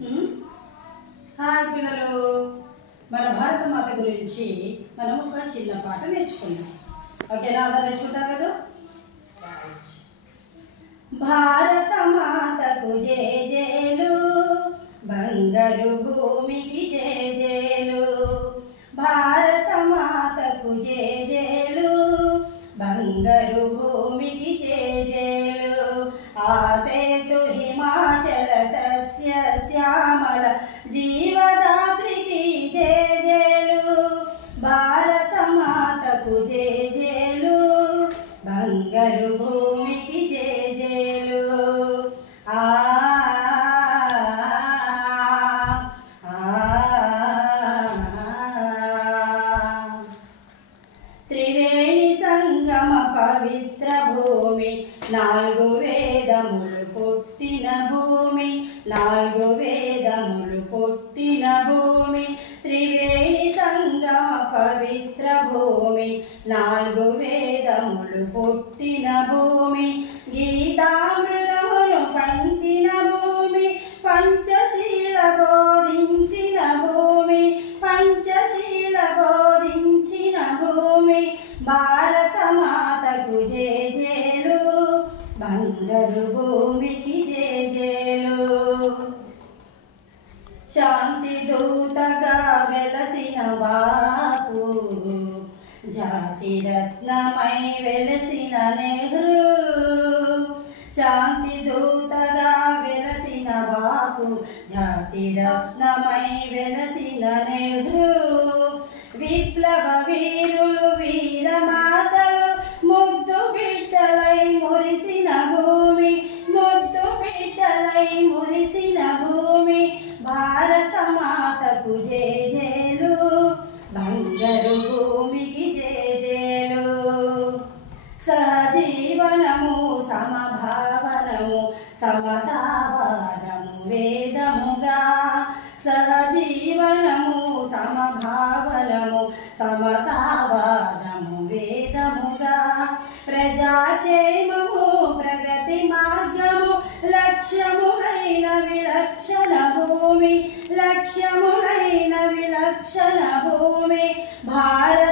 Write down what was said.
Hi పిల్లలు, మన భారత మాత గురించి మనం ఒక చిన్న పాట నేర్చుకుందాం. ఓకేనా? అందరు నేర్చుకుంటారు కదా? భారత మాతకు జేజేలు, బంగారు భూమికి జేజేలు. భారత మాతకు జేజేలు, బంగారు భూమికి జేజేలు. ఆసేతు హిమాచల సస్య శ్యామల జీవదాత్రికి జేజేలు. భారత మాతకు జేజేలు, బంగారు భూమికి జేజేలు. త్రివేణి సంగమ పవిత్ర భూమి, నాలుగు వేదములు పుట్టిన భూమి, నాలుగు వేదములు పుట్టిన భూమి. త్రివేణి సంగమ పవిత్ర భూమి, నాలుగు వేదములు పుట్టిన భూమి. గీతామృతమును పంచిన భూమి, పంచశీల బోధించిన భూమి, పంచశీల బోధించిన భూమి. భారత మాతకు జేజేలు, బంగారు భూమికి జేజేలు. శాంతి దూతగా వెలసిన బాపు, జాతి రత్నమై వెలసిన నెహ్రూ. శాంతి దూతగా వెలసిన బాపు, జాతి రత్నమై వెలసిన నెహ్రూ. విప్లవ వీరులు వీరమాతలు, ముద్దు బిడ్డలై మురిసిన భూమి, ముద్దు బిడ్డలై మురిసిన భూమి. భారత మాతకు జేజేలు, బంగారు భూమికి జేజేలు. సహజీవనము సమభావనము సమతావాదము వేదముగా. సహజీవనము సమభావనము సమతావాదము వేదముగా. ప్రజాక్షేమము ప్రగతి మార్గము, లక్ష్యములైన విలక్షణ భూమి, లక్ష్యములైన విలక్షణ భూమి. భారత